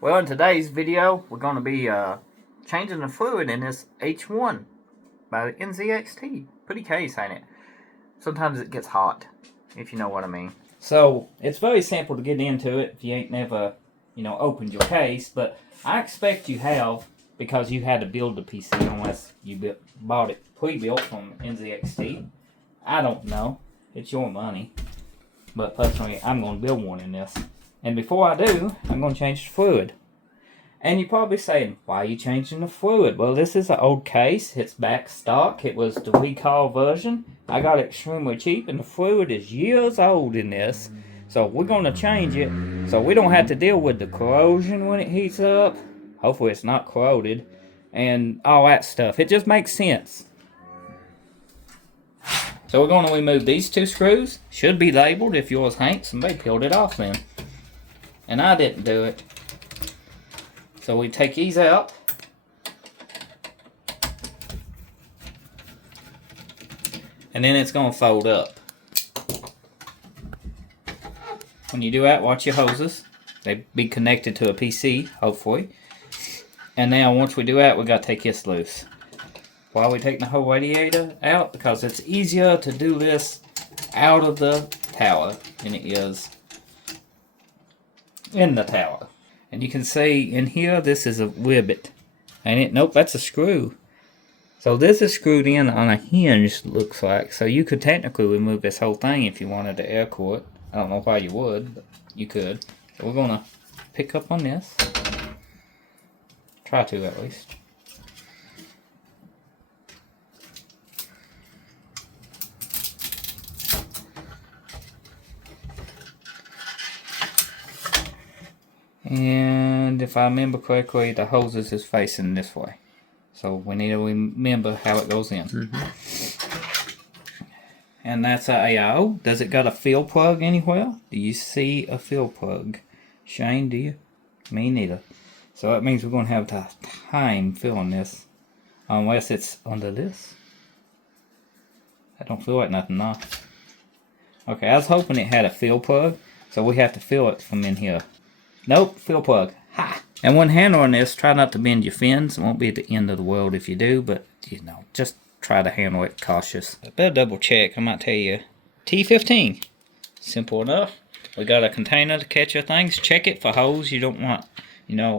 Well, in today's video, we're going to be changing the fluid in this H1 by the nzxt. Pretty case, ain't it? Sometimes it gets hot, if you know what I mean. So, it's very simple to get into it if you ain't never, opened your case, but I expect you have, because you had to build the PC unless you bought it pre-built from nzxt. I don't know. It's your money. But personally, I'm going to build one in this. And before I do, I'm going to change the fluid. And you're probably saying, why are you changing the fluid? Well, this is an old case. It's back stock. It was the recall version. I got it extremely cheap, and the fluid is years old in this. So we're going to change it so we don't have to deal with the corrosion when it heats up. Hopefully it's not corroded. And all that stuff. It just makes sense. So we're going to remove these two screws. Should be labeled. If yours ain't, somebody peeled it off then. And I didn't do it. So we take these out. And then it's going to fold up. When you do that, watch your hoses. They be connected to a PC, hopefully. And now once we do that, we got to take this loose. Why are we taking the whole radiator out? Because it's easier to do this out of the tower than it is in the tower. And you can see in here, this is a rivet. Ain't it? Nope, that's a screw. So this is screwed in on a hinge, looks like. So you could technically remove this whole thing if you wanted to air cool it. I don't know why you would, but you could. So we're going to pick up on this. Try to, at least. And if I remember correctly, the hoses is facing this way. So we need to remember how it goes in. And that's a AIO. Does it got a fill plug anywhere? Do you see a fill plug? Shane, do you? Me neither. So that means we're going to have time filling this. Unless it's under this. I don't feel like nothing now. Okay, I was hoping it had a fill plug. So we have to fill it from in here. Nope, fill plug. Ha! And when handling this, try not to bend your fins. It won't be at the end of the world if you do, but, just try to handle it cautious. I better double check, I might tell you. T15. Simple enough. We got a container to catch your things. Check it for holes. You don't want,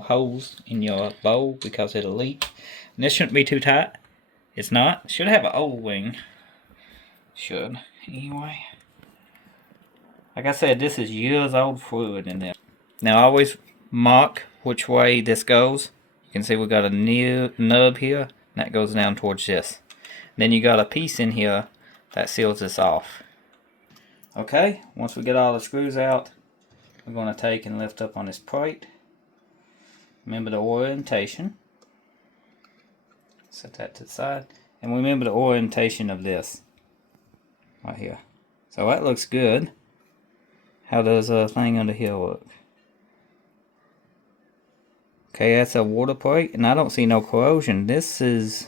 holes in your bowl because it'll leak. And this shouldn't be too tight. It's not. It should have an O-ring. Should. Anyway. Like I said, this is years old fluid in there. Now always mark which way this goes. You can see we got a new nub here, and that goes down towards this. Then you got a piece in here that seals this off. Okay, once we get all the screws out, we're going to take and lift up on this plate. Remember the orientation. Set that to the side. And remember the orientation of this. Right here. So that looks good. How does a thing under here look? Okay, that's a water plate, and I don't see no corrosion. This is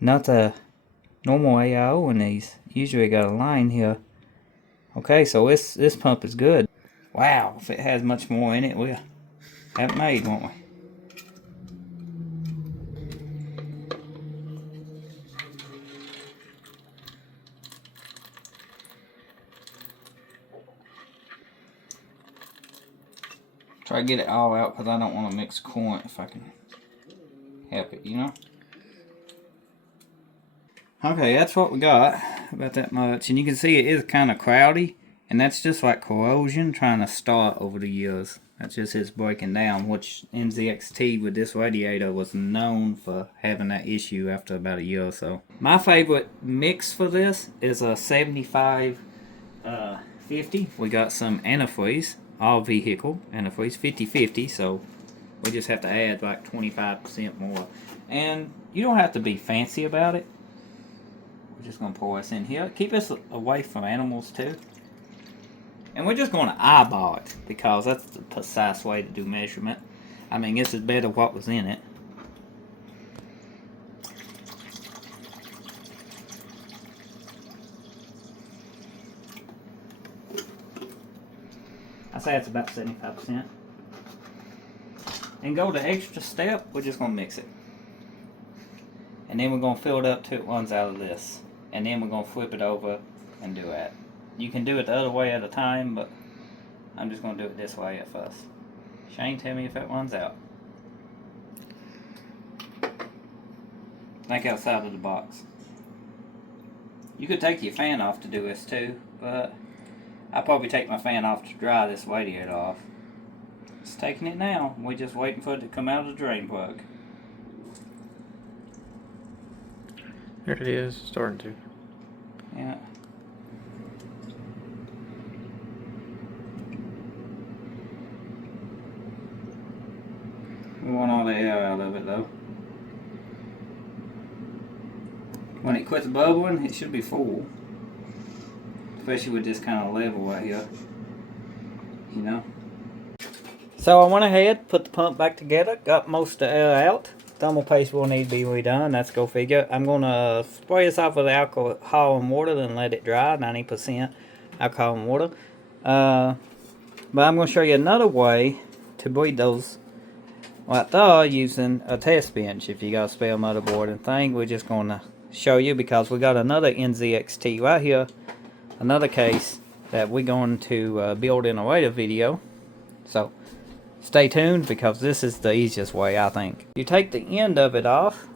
not the normal AIO in these. Usually got a line here. Okay, so this pump is good. Wow, if it has much more in it, we'll have it made, won't we? Try to get it all out because I don't want to mix coolant if I can help it, Okay, that's what we got, about that much. And you can see it is kind of cloudy, and that's just like corrosion trying to start over the years. That's just it's breaking down, which nzxt with this radiator was known for having that issue after about a year or so. My favorite mix for this is a 75-50. We got some antifreeze. All vehicle antifreeze 50-50, so we just have to add like 25% more. And you don't have to be fancy about it. We're just going to pour this in here. Keep us away from animals too. And we're just going to eyeball it because that's the precise way to do measurement. I mean, this is better what was in it. I say it's about 75%. and go the extra step, we're just going to mix it. And then we're going to fill it up till it runs out of this. And then we're going to flip it over and do that. You can do it the other way at a time, but I'm just going to do it this way at first. Shane, tell me if it runs out. Think outside of the box. You could take your fan off to do this too, but I'll probably take my fan off to dry this radiator off. It's taking it now. We're just waiting for it to come out of the drain plug. There it is, starting to. Yeah. We want all the air out of it though. When it quits bubbling, it should be full. Especially with this kind of level right here. You know? So I went ahead, put the pump back together, got most of the air out. Thermal paste will need to be redone, that's go figure. I'm going to spray this off with alcohol and water and let it dry, 90% alcohol and water. But I'm going to show you another way to breed those right there using a test bench. If you got a spare motherboard and thing, we're just going to show you because we got another nzxt right here, another case that we're going to build in a later video. So stay tuned because this is the easiest way, I think. You take the end of it off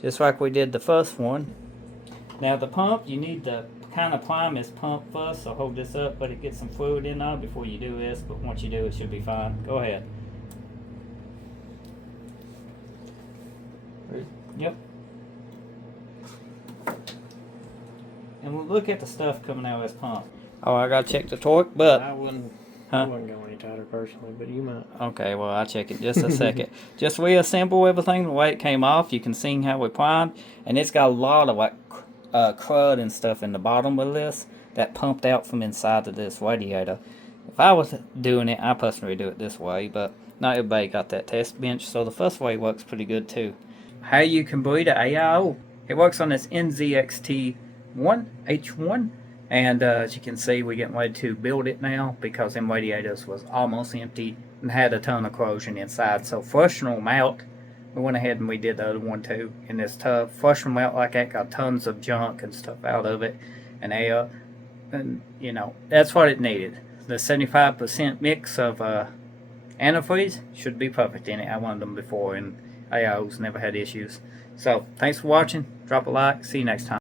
just like we did the first one. Now the pump, you need to kind of prime this pump first, so hold this up, but it gets some fluid in there before you do this, but once you do it should be fine. Go ahead. Yep. And we'll look at the stuff coming out of this pump. Oh, I gotta check the torque, but I wouldn't huh? go any tighter personally, but you might. Okay, well I'll check it just a second. Just reassemble everything the way it came off. You can see how we primed, and it's got a lot of like crud and stuff in the bottom of this that pumped out from inside of this radiator. If I was doing it, I personally do it this way, but not everybody got that test bench, so the first way works pretty good too. How you can breed an AIO. It works on this nzxt H1, and as you can see, we're getting ready to build it now because them radiators was almost empty and had a ton of corrosion inside. So frustral melt, we went ahead and we did the other one too in this tub. Frustral melt like that got tons of junk and stuff out of it and air, and you know that's what it needed. The 75% mix of antifreeze should be perfect in it. I wanted them before, and AIOs never had issues. So thanks for watching. Drop a like. See you next time.